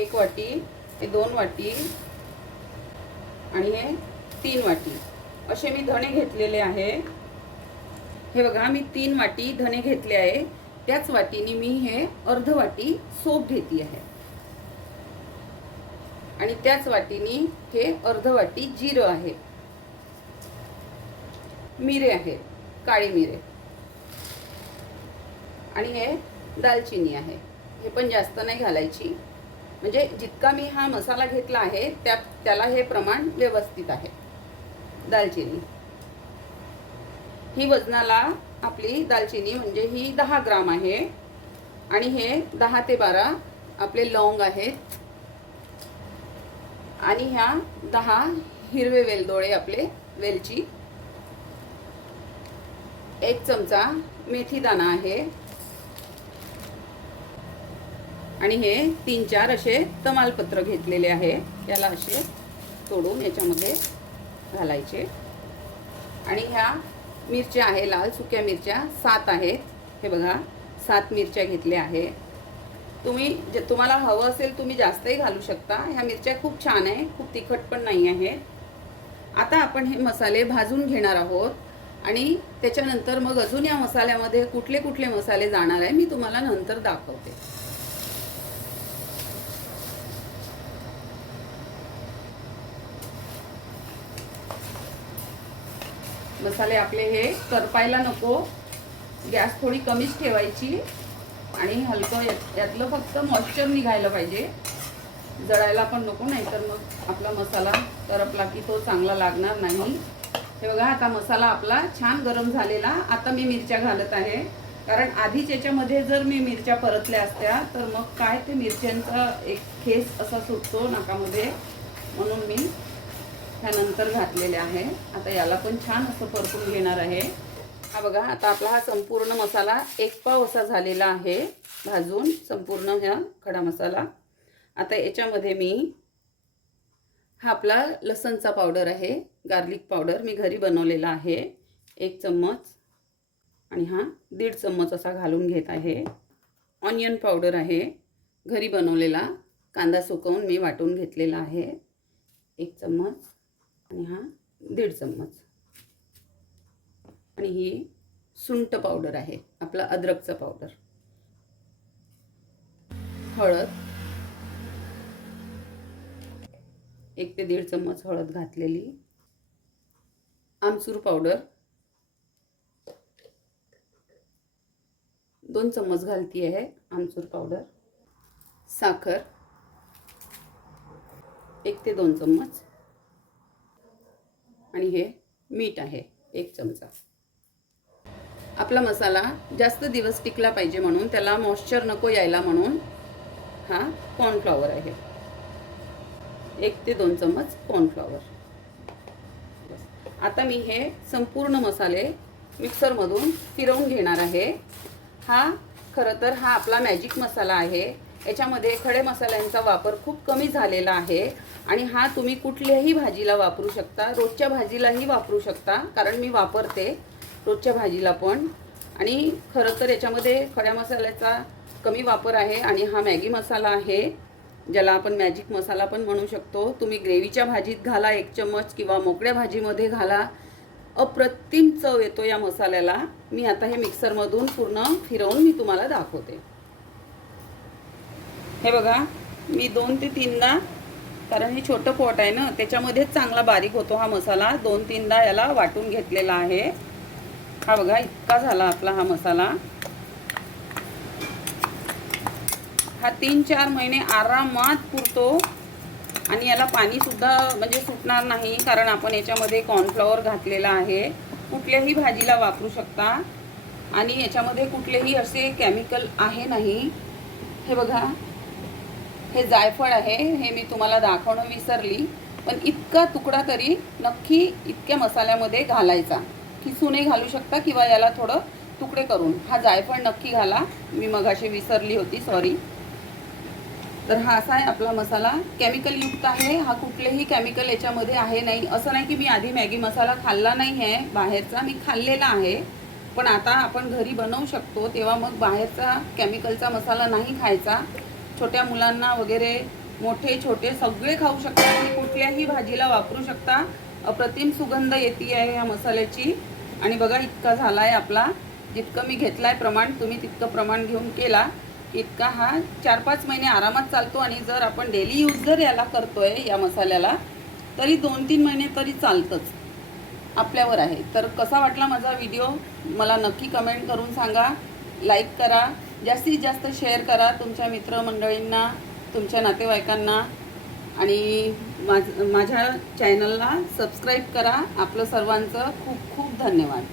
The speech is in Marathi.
1 वाटी, हे 2 वाटी आणि हे 3 वाटी असे मी धणे घेतलेले आहे। हे बघा मी 3 वाटी धणे घेतले आहे, त्याच वाटीने मी हे अर्ध वाटी सोप घेतली आहे आणि त्याच वाटीने हे अर्ध वाटी जिरं आहे, मिरे आहे, काळी मिरे आणि हे दालचिनी आहे। हे पण जास्त नाही घालायची, म्हणजे जितका मी हा मसाला घेतला आहे त्याला हे प्रमाण व्यवस्थित आहे। दालचिनी ही वजनाला आपली दालचिनी म्हणजे ही 10 ग्राम आहे आणि हे 10 ते 12 आपले लवंग आहेत आणि ह्या 10 हिरवे वेलदोडे आपले वेलची, 1 चमचा मेथी दाणा आहे आणि हे 3-4 असे तमालपत्र घेतलेले आहे। याला असे तोडून याच्यामध्ये घालायचे आणि ह्या मिरच्या आहे लाल सुक्या मिरच्या 7 आहेत। हे बघा 7 मिरच्या घेतल्या आहे। तुम्हाला हवं असेल तुम्ही जास्तही घालू शकता। ह्या मिरच्या खूप छान आहे, खूप तिखट पण नाही आहे। आता आपण हे मसाले भाजून घेणार आहोत आणि त्याच्यानंतर मग अजून या मसाल्यामध्ये कुठले कुठले मसाले जाणार आहे मी तुम्हाला नंतर दाखवते। मसाले आपले हे करपायला नको, गॅस थोडी कमीच ठेवायची आणि हलकं यातलं फक्त मॉइश्चर निघायला पाहिजे, जळायला पण नको, नाहीतर मग आपला मसाला करपला की तो चांगला लागणार नाही। हे बघा आता मसाला आपला छान गरम झालेला। आता मी मिरच्या घालत आहे, कारण आधीच याच्यामध्ये जर मी मिरच्या परतल्या असत्या तर मग काय ते मिरच्यांचा एक ठेस असा सुटतो नाकामध्ये, म्हणून मी ह्यानंतर घातलेले आहे। आता याला पण छान असं परतून घेणार आहे। हा बघा आता आपला हा संपूर्ण मसाला 1 पाव असा झालेला आहे भाजून, संपूर्ण ह्या खडा मसाला। आता याच्यामध्ये मी हा आपला लसणचा पावडर आहे, गार्लिक पावडर मी घरी बनवलेला आहे, 1 चम्मच आणि हा 1.5 चम्मच असा घालून घेत आहे। ऑनियन पावडर आहे घरी बनवलेला, कांदा सुकवून मी वाटून घेतलेला आहे, 1 चम्मच आणि हा 1.5 चम्मच आणि ही सुंठ पावडर आहे, आपला अद्रकचा पावडर। हळद 1 ते 1.5 चम्मच हळद घातलेली, आमचूर पावडर 2 चम्मच घालती आहे आमचूर पावडर, साखर 1 ते 2 चम्मच आणि हे मीठ आहे 1 चमचा। आपला मसाला जास्त दिवस टिकला पाहिजे म्हणून, त्याला मॉइश्चर नको यायला म्हणून हा कॉर्नफ्लॉवर आहे, 1 ते 2 चम्मच कॉर्नफ्लॉवर। आता मी हे संपूर्ण मसाले मिक्सरमधून फिरवून घेणार आहे। हा खरं तर हा आपला मॅजिक मसाला आहे, याच्यामध्ये खडे मसाल्यांचा वापर खूप कमी झालेला आहे आणि हा तुम्ही कुठल्याही भाजीला वापरू शकता, रोजच्या भाजीलाही वापरू शकता, कारण मी वापरते रोजच्या भाजीला पण। आणि खरं तर याच्यामध्ये खड्या मसाल्याचा कमी वापर आहे आणि हा मॅगी मसाला आहे, ज्याला आपण मॅजिक मसाला पण म्हणू शकतो। तुम्ही ग्रेव्हीच्या भाजीत घाला 1 चम्मच किंवा मोकळ्या भाजीमध्ये घाला, अप्रतिम चव येतो या मसाल्याला। मी आता हे मिक्सरमधून पूर्ण फिरवून मी तुम्हाला दाखवते। हे बघा मी 2 ते 3दा, कारण हे छोटं पोट आहे ना त्याच्यामध्ये चांगला बारीक होतो हा मसाला, 2-3दा याला वाटून घेतलेला आहे। हा बघा इतका झाला आपला हा मसाला। हा 3-4 महिने आरामात पुरतो आणि याला पाणी सुद्धा म्हणजे सुटणार नाही, कारण आपण याच्यामध्ये कॉर्नफ्लॉवर घातलेला आहे। कुठल्याही भाजीला वापरू शकता आणि याच्यामध्ये कुठलेही असे केमिकल आहे नाही। हे बघा हे जायफळ आहे, हे मी तुम्हाला दाखवणं विसरली, पण इतका तुकडा तरी नक्की इतक्या मसाल्यामध्ये घालायचा, खिसूनही घालू शकता किंवा याला थोडं तुकडे करून। हा जायफळ नक्की घाला, मी मगाशी विसरली होती, सॉरी। तर हा असा आहे आपला मसाला, केमिकल युक्त आहे हा, कुठलेही केमिकल याच्यामध्ये आहे नाही। असं नाही की मी आधी मॅगी मसाला खाल्ला नाही आहे बाहेरचा, मी खाल्लेला आहे, पण आता आपण घरी बनवू शकतो तेव्हा मग बाहेरचा केमिकलचा मसाला नाही खायचा। छोट्या मुलांना वगैरे मोठे छोटे सगळे खाऊ शकता आणि कुठल्याही भाजीला वापरू शकता. अप्रतिम सुगंध येते आहे या मसाल्याची. आणि बघा इतका झाला आहे आपला. जितकं मी घेतलं आहे प्रमाण, तुम्ही तितकं प्रमाण घेऊन केला इतका हा 4-5 महिने आरामात चालतो. आणि जर आपण डेली यूज जर याला करतोय या मसाल्याला, तरी 2-3 महिने तरी चालतंच, आपल्यावर आहे. तर कसा वाटला माझा व्हिडिओ मला नक्की कमेंट करून सांगा. लाईक करा, जास्तीत जास्त शेअर करा तुमच्या मित्रमंडळींना, तुमच्या नातेवाईकांना. आणि माझ्या चॅनलला सबस्क्राईब करा. आपलं सर्वांचं खूप खूप धन्यवाद.